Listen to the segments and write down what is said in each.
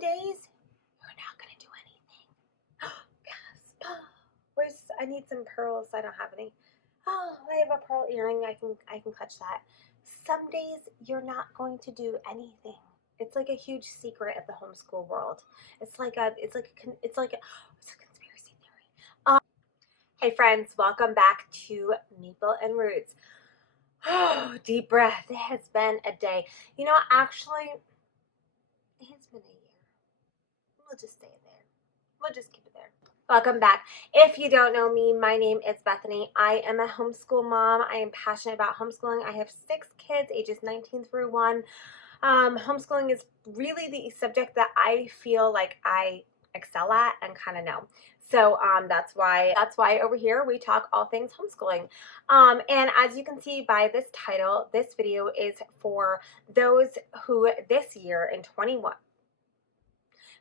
days you're not going to do anything. Yes. I need some pearls. I don't have any. Oh, I have a pearl earring. I can clutch that. Some days you're not going to do anything. It's like a huge secret of the homeschool world. It's like a conspiracy theory. Hey friends, welcome back to Maple and Roots. Oh, deep breath. It has been a day. Actually, it has been a year. We'll just stay there. We'll just keep it there. Welcome back. If you don't know me, my name is Bethany. I am a homeschool mom. I am passionate about homeschooling. I have 6 kids, ages 19 through 1. Homeschooling is really the subject that I feel like I excel at and kind of know. So that's why over here we talk all things homeschooling. And as you can see by this title, this video is for those who this year in 21.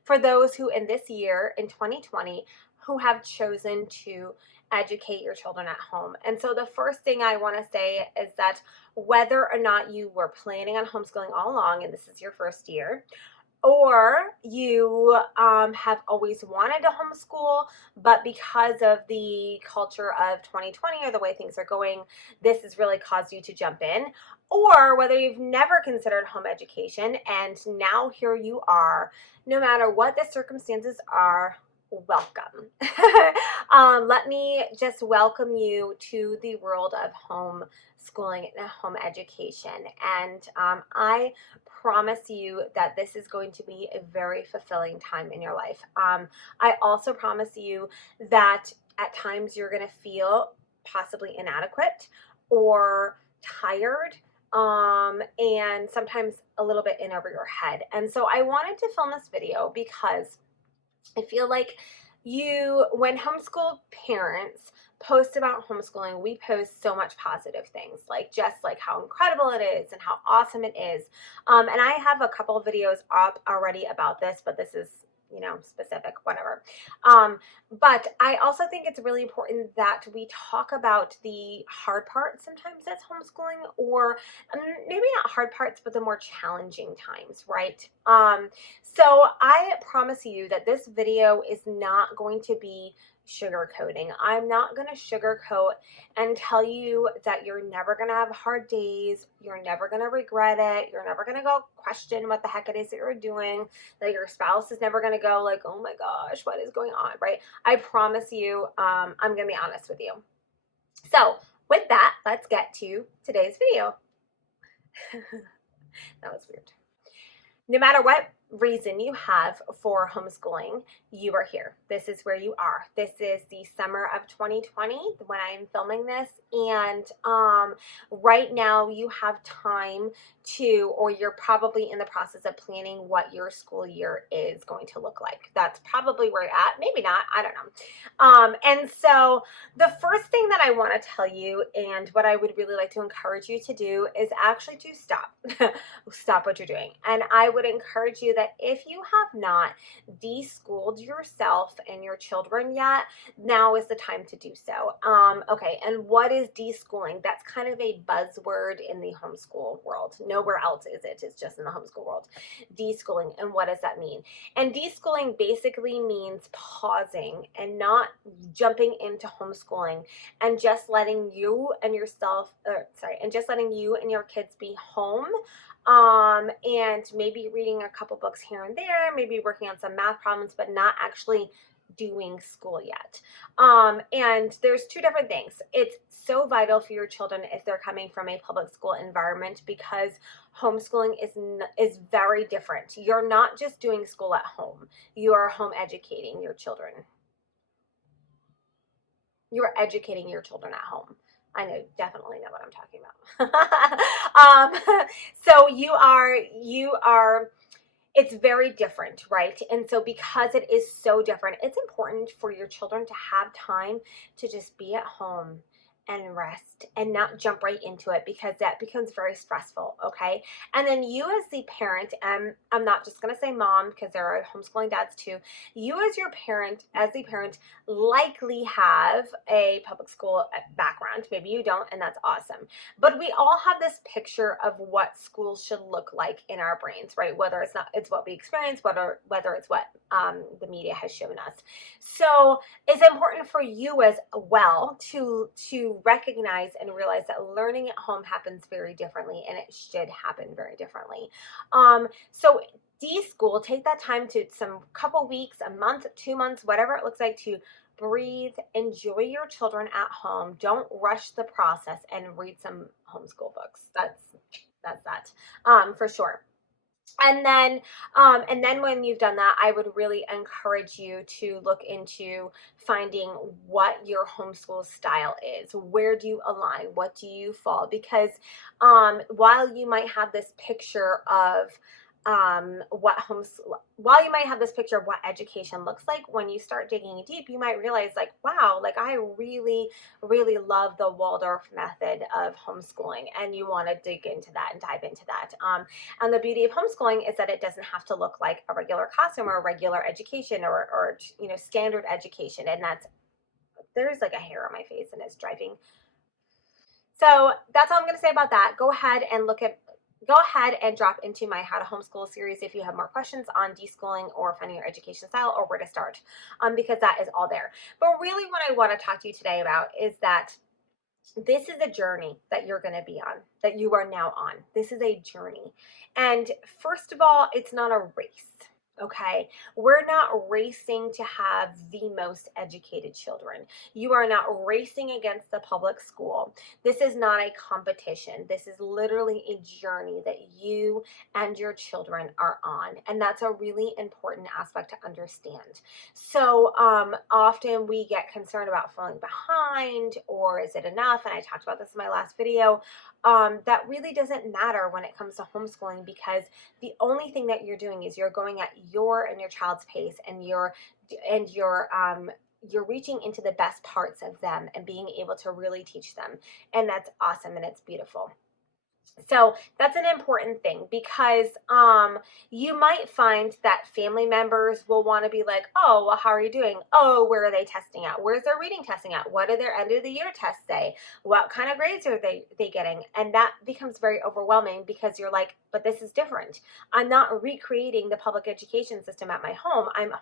For those who in this year in 2020 who have chosen to educate your children at home. And so the first thing I want to say is that whether or not you were planning on homeschooling all along and this is your first year, or you have always wanted to homeschool, but because of the culture of 2020 or the way things are going, this has really caused you to jump in, or whether you've never considered home education and now here you are, no matter what the circumstances are, welcome. Let me just welcome you to the world of homeschooling and home education. And I promise you that this is going to be a very fulfilling time in your life. I also promise you that at times you're going to feel possibly inadequate or tired, and sometimes a little bit in over your head. And so I wanted to film this video because I feel like when homeschool parents post about homeschooling, we post so much positive things, just like how incredible it is and how awesome it is. And I have a couple of videos up already about this, but this is, specific, whatever. But I also think it's really important that we talk about the hard parts sometimes as homeschooling, or maybe not hard parts, but the more challenging times, right? So I promise you that this video is not going to be sugarcoating. I'm not going to sugarcoat and tell you that you're never going to have hard days, you're never going to regret it, you're never going to go question what the heck it is that you're doing, that your spouse is never going to go like, oh my gosh, what is going on, right? I promise you, I'm going to be honest with you. So with that, let's get to today's video. That was weird. No matter what reason you have for homeschooling, you are here. This is where you are. This is the summer of 2020 when I'm filming this, and right now you have time to, or you're probably in the process of planning what your school year is going to look like. That's probably where you're at. Maybe not. I don't know. And so the first thing that I want to tell you, and what I would really like to encourage you to do, is actually to stop. Stop what you're doing. And I would encourage you that if you have not de-schooled yourself and your children yet, now is the time to do so. Okay, and what is de-schooling? That's kind of a buzzword in the homeschool world. Nowhere else is it. It's just in the homeschool world. De-schooling, and what does that mean? And de-schooling basically means pausing and not jumping into homeschooling and just letting you and letting you and your kids be home. And maybe reading a couple books here and there, maybe working on some math problems, but not actually doing school yet. And there's two different things. It's so vital for your children if they're coming from a public school environment, because homeschooling is very different. You're not just doing school at home. You are home educating your children. You are educating your children at home. I definitely know what I'm talking about. So you are, it's very different, right? And so because it is so different, it's important for your children to have time to just be at home and rest and not jump right into it, because that becomes very stressful, okay? And then you as the parent, and I'm not just going to say mom because there are homeschooling dads too, you as your parent, as the parent, likely have a public school background. Maybe you don't, and that's awesome. But we all have this picture of what schools should look like in our brains, right? Whether it's what we experience, whether it's what the media has shown us. So it's important for you as well to recognize and realize that learning at home happens very differently, and it should happen very differently. So de-school, take that time to some couple weeks, a month, 2 months, whatever it looks like, to breathe, enjoy your children at home. Don't rush the process, and read some homeschool books. That's that for sure. And then when you've done that, I would really encourage you to look into finding what your homeschool style is. Where do you align? What do you fall? Because while you might have this picture of while you might have this picture of what education looks like, when you start digging deep, you might realize, like, wow, like I really, really love the Waldorf method of homeschooling, and you want to dig into that and dive into that. And the beauty of homeschooling is that it doesn't have to look like a regular classroom or a regular education or standard education. And there's like a hair on my face and it's driving. So that's all I'm going to say about that. Go ahead and drop into my How to Homeschool series if you have more questions on deschooling or finding your education style or where to start, because that is all there. But really what I want to talk to you today about is that this is a journey that you're going to be on, that you are now on. This is a journey. And first of all, it's not a race. Okay, we're not racing to have the most educated children. You are not racing against the public school. This is not a competition. This is literally a journey that you and your children are on. And that's a really important aspect to understand. So often we get concerned about falling behind, or is it enough? And I talked about this in my last video. That really doesn't matter when it comes to homeschooling, because the only thing that you're doing is you're going at your and your child's pace, and you're reaching into the best parts of them and being able to really teach them. And that's awesome, and it's beautiful. So that's an important thing, because you might find that family members will want to be like, oh, well, how are you doing? Oh, where are they testing at? Where's their reading testing at? What do their end of the year tests say? What kind of grades are they getting? And that becomes very overwhelming, because you're like, but this is different. I'm not recreating the public education system at my home. I'm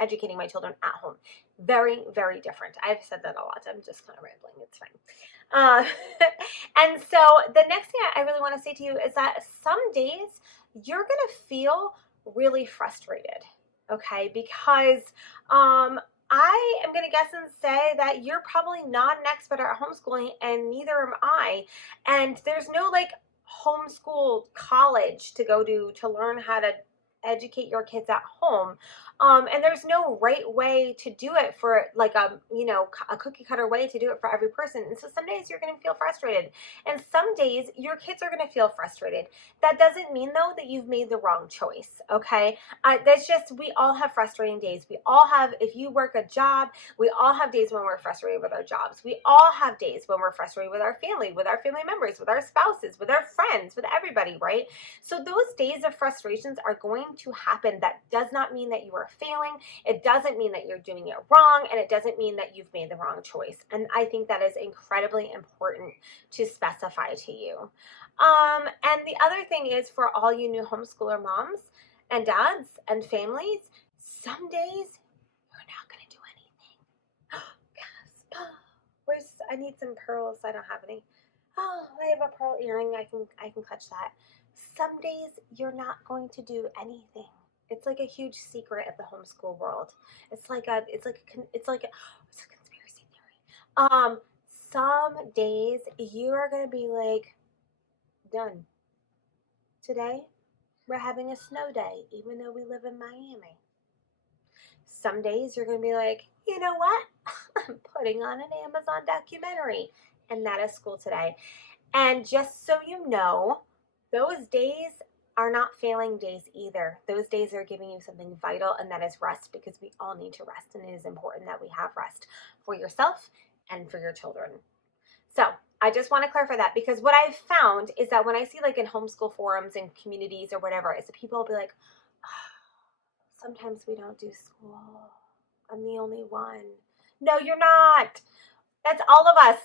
educating my children at home. Very, very different. I've said that a lot. I'm just kind of rambling. It's fine. And so the next thing I really want to say to you is that some days you're going to feel really frustrated, okay? Because I am going to guess and say that you're probably not an expert at homeschooling, and neither am I. And there's no like homeschool college to go to learn how to educate your kids at home. And there's no right way to do it for like a cookie cutter way to do it for every person. And so some days you're going to feel frustrated, and some days your kids are going to feel frustrated. That doesn't mean though that you've made the wrong choice. Okay. That's just, we all have frustrating days. We all have, if you work a job, we all have days when we're frustrated with our jobs. We all have days when we're frustrated with our family members, with our spouses, with our friends, with everybody, right? So those days of frustrations are going to happen. That does not mean that you are failing. It doesn't mean that you're doing it wrong, and it doesn't mean that you've made the wrong choice. And I think that is incredibly important to specify to you. And the other thing is, for all you new homeschooler moms and dads and families, some days you're not going to do anything. Gasp. I need some pearls. I don't have any. Oh, I have a pearl earring. I can clutch that. Some days you're not going to do anything. It's like a huge secret of the homeschool world. It's like a conspiracy theory. Some days you're gonna be like, done. Today we're having a snow day, even though we live in Miami. Some days you're gonna be like, you know what? I'm putting on an Amazon documentary, and that is school today. And just so you know, those days are not failing days either. Those days are giving you something vital, and that is rest, because we all need to rest, and it is important that we have rest for yourself and for your children. So I just want to clarify that, because what I've found is that when I see like in homeschool forums and communities or whatever, is that people will be like, oh, sometimes we don't do school. I'm the only one. No, you're not. That's all of us.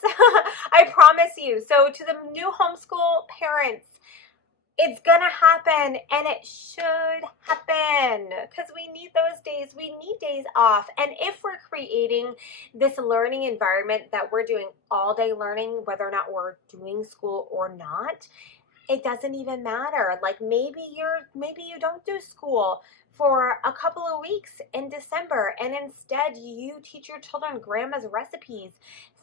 I promise you. So to the new homeschool parents, it's gonna happen, and it should happen, because we need those days. We need days off. And if we're creating this learning environment that we're doing all day learning, whether or not we're doing school or not, it doesn't even matter. Like maybe you don't do school for a couple of weeks in December, and instead you teach your children grandma's recipes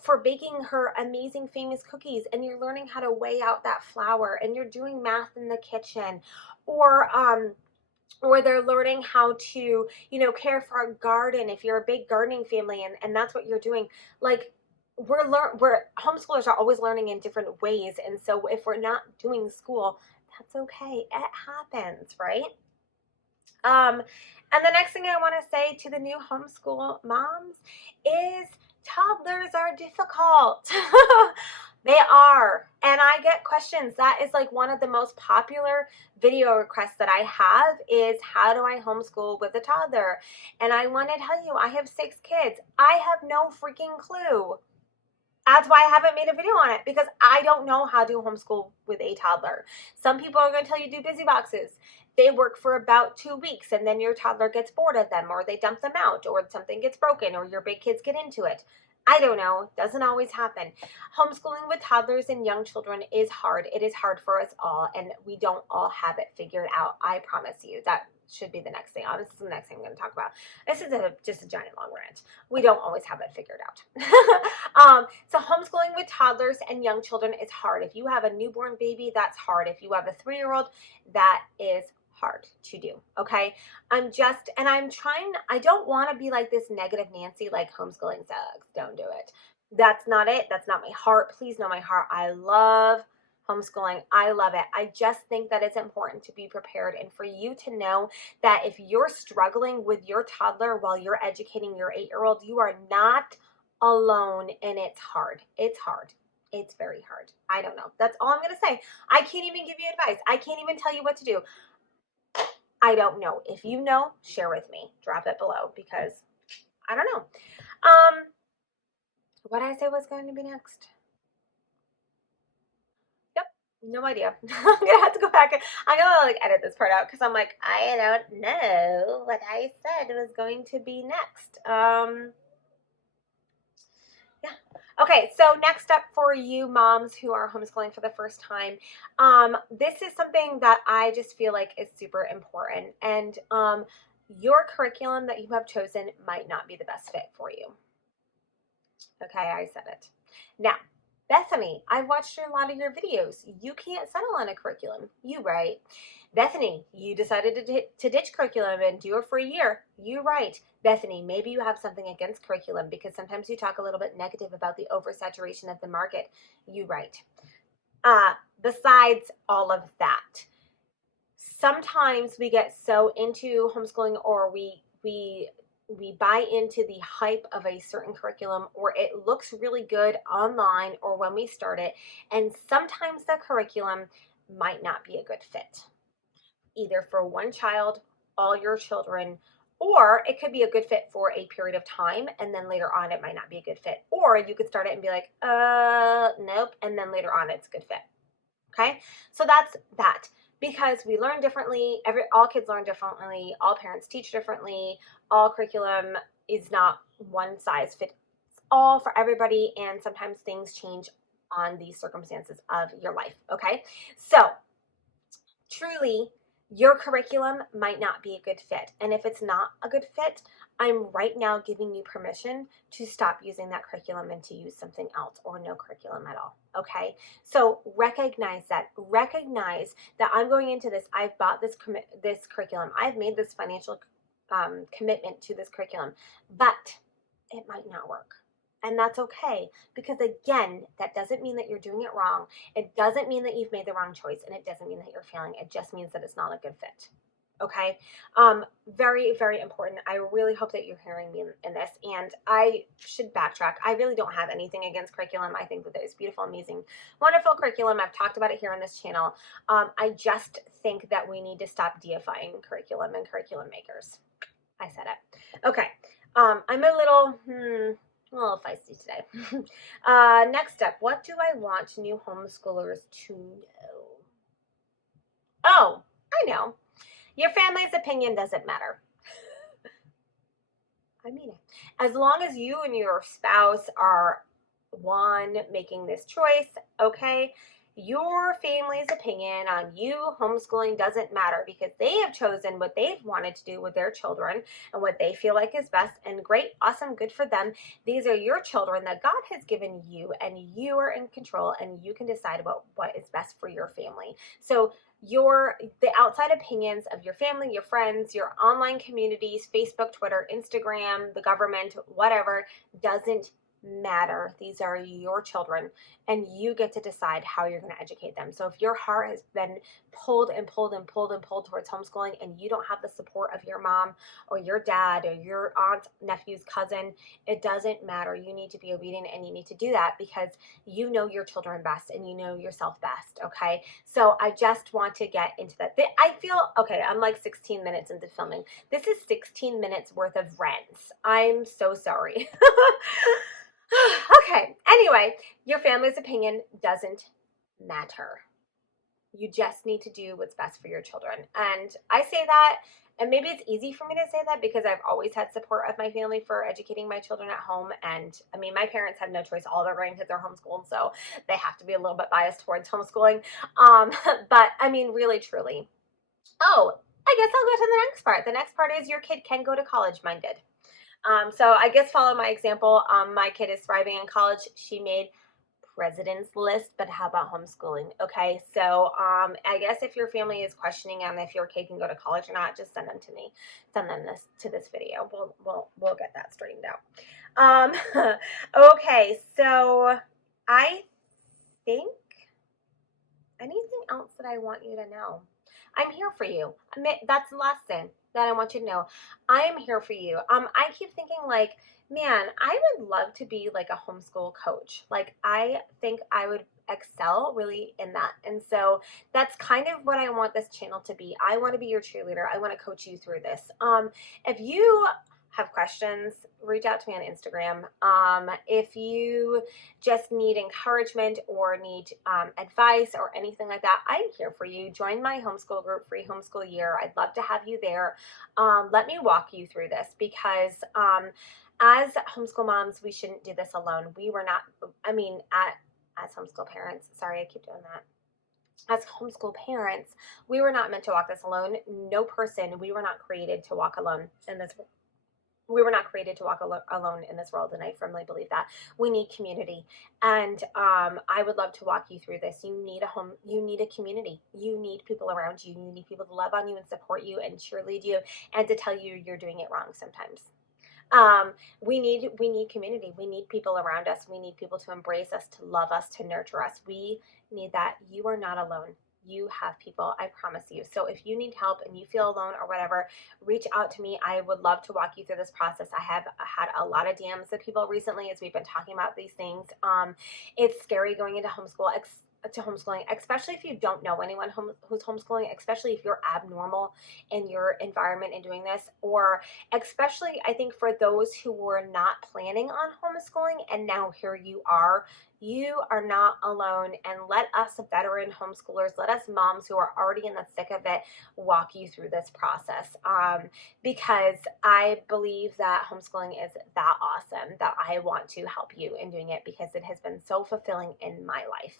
for baking her amazing famous cookies, and you're learning how to weigh out that flour, and you're doing math in the kitchen, or they're learning how to, care for a garden if you're a big gardening family, and that's what you're doing. Like we're homeschoolers are always learning in different ways, and so if we're not doing school, that's okay. It happens, right? And the next thing I want to say to the new homeschool moms is toddlers are difficult. They are. And I get questions. That is like one of the most popular video requests that I have is, how do I homeschool with a toddler? And I want to tell you, I have 6 kids. I have no freaking clue. That's why I haven't made a video on it, because I don't know how to homeschool with a toddler. Some people are going to tell you do busy boxes. They work for about 2 weeks, and then your toddler gets bored of them, or they dump them out, or something gets broken, or your big kids get into it. I don't know. It doesn't always happen. Homeschooling with toddlers and young children is hard. It is hard for us all, and we don't all have it figured out. I promise you. That should be the next thing. This is the next thing I'm going to talk about. This is just a giant long rant. We don't always have it figured out. So homeschooling with toddlers and young children is hard. If you have a newborn baby, that's hard. If you have a 3-year-old, that is hard to do. Okay. I don't want to be like this negative Nancy, like homeschooling sucks. Don't do it. That's not it. That's not my heart. Please know my heart. I love homeschooling. I love it. I just think that it's important to be prepared, and for you to know that if you're struggling with your toddler while you're educating your 8-year-old, you are not alone, and it's hard. It's hard. It's very hard. I don't know. That's all I'm going to say. I can't even give you advice. I can't even tell you what to do. I don't know. If you know, share with me. Drop it below, because I don't know. What did I say was going to be next? Yep, no idea. I'm gonna have to go back. I'm gonna like edit this part out, because I'm like, I don't know what I said was going to be next. Yeah. Okay, so next up for you moms who are homeschooling for the first time, this is something that I just feel like is super important, and your curriculum that you have chosen might not be the best fit for you. Okay, I said it. Now, Bethany, I've watched a lot of your videos. You can't settle on a curriculum. You right. Bethany, you decided to ditch curriculum and do it for a year. You right. Bethany, maybe you have something against curriculum, because sometimes you talk a little bit negative about the oversaturation of the market. You right. Besides all of that, sometimes we get so into homeschooling, or we buy into the hype of a certain curriculum, or it looks really good online or when we start it, and sometimes the curriculum might not be a good fit, either for one child, all your children, or it could be a good fit for a period of time, and then later on it might not be a good fit. Or you could start it and be like, nope, and then later on it's a good fit. Okay, so that's that. Because we learn differently, all kids learn differently, all parents teach differently, all curriculum is not one size fits all for everybody, and sometimes things change on the circumstances of your life, okay? So, truly, your curriculum might not be a good fit, and if it's not a good fit, I'm right now giving you permission to stop using that curriculum and to use something else, or no curriculum at all, okay? So recognize that. Recognize that I'm going into this, I've bought this curriculum, I've made this financial commitment to this curriculum, but it might not work. And that's okay, because again, that doesn't mean that you're doing it wrong. It doesn't mean that you've made the wrong choice, and it doesn't mean that you're failing. It just means that it's not a good fit. Okay. Very, very important. I really hope that you're hearing me in this. And I should backtrack. I really don't have anything against curriculum. I think that there's beautiful, amazing, wonderful curriculum. I've talked about it here on this channel. I just think that we need to stop deifying curriculum and curriculum makers. I said it. Okay. I'm a little feisty today. Next up, what do I want new homeschoolers to know? Oh, I know. Your family's opinion doesn't matter. I mean it. As long as you and your spouse are one making this choice, okay, your family's opinion on you homeschooling doesn't matter because they have chosen what they've wanted to do with their children and what they feel like is best. And great, awesome, good for them. These are your children that God has given you, and you are in control, and you can decide about what is best for your family. So the outside opinions of your family, your friends, your online communities, Facebook, Twitter, Instagram, the government, whatever, doesn't matter. These are your children, and you get to decide how you're going to educate them. So if your heart has been pulled and pulled and pulled and pulled towards homeschooling, and you don't have the support of your mom or your dad or your aunt, nephew's cousin, it doesn't matter. You need to be obedient, and you need to do that because you know your children best and you know yourself best. Okay. So I just want to get into that. I feel, okay, I'm like 16 minutes into filming. This is 16 minutes worth of rants. I'm so sorry. Okay, anyway, your family's opinion doesn't matter. You just need to do what's best for your children. And I say that, and maybe it's easy for me to say that because I've always had support of my family for educating my children at home. And I mean, my parents have no choice. All their grandkids are homeschooled, so they have to be a little bit biased towards homeschooling. But I mean, really, truly. Oh, I guess I'll go to the next part. The next part is your kid can go to college. Mine did. So I guess follow my example. My kid is thriving in college. She made president's list, but how about homeschooling? Okay, so I guess if your family is questioning on if your kid can go to college or not, just send them to me. Send them this video. We'll get that straightened out. Okay, so I think anything else that I want you to know. I'm here for you. That's the last thing that I want you to know. I am here for you. I keep thinking like, man, I would love to be like a homeschool coach. Like, I think I would excel really in that. And so that's kind of what I want this channel to be. I want to be your cheerleader. I want to coach you through this. If you have questions, reach out to me on Instagram. If you just need encouragement or need advice or anything like that, I'm here for you. Join my homeschool group, Free Homeschool Year. I'd love to have you there. Let me walk you through this because as homeschool moms, we shouldn't do this alone. We were not, I mean, as homeschool parents, sorry, I keep doing that. As homeschool parents, we were not meant to walk this alone. No person, we were not created to walk alone in this world. We were not created to walk alone in this world, and I firmly believe that. We need community, and I would love to walk you through this. You need a home. You need a community. You need people around you. You need people to love on you and support you and cheerlead you and to tell you you're doing it wrong sometimes. We need community. We need people around us. We need people to embrace us, to love us, to nurture us. We need that. You are not alone. You have people, I promise you. So if you need help and you feel alone or whatever, reach out to me. I would love to walk you through this process. I have had a lot of DMs of people recently as we've been talking about these things. It's scary going into homeschooling, especially if you don't know anyone who's homeschooling, especially if you're abnormal in your environment and doing this, or especially I think for those who were not planning on homeschooling and now here you are not alone. And let us veteran homeschoolers, let us moms who are already in the thick of it walk you through this process, because I believe that homeschooling is that awesome that I want to help you in doing it because it has been so fulfilling in my life.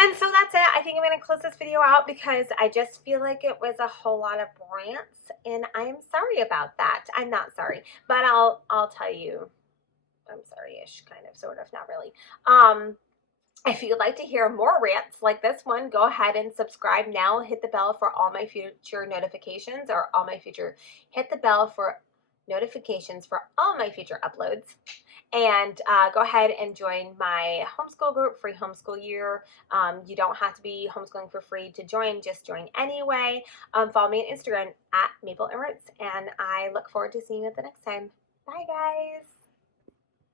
And so that's it. I think I'm going to close this video out because I just feel like it was a whole lot of rants, and I'm sorry about that. I'm not sorry, but I'll tell you. I'm sorry-ish, kind of, sort of, not really. If you'd like to hear more rants like this one, go ahead and subscribe now. Hit the bell for all my future notifications, or all my future. Hit the bell for notifications for all my future uploads. And go ahead and join my homeschool group, Free Homeschool Year. You don't have to be homeschooling for free to join, just join anyway. Follow me on Instagram at Maple and Roots, and I look forward to seeing you at the next time. Bye, guys.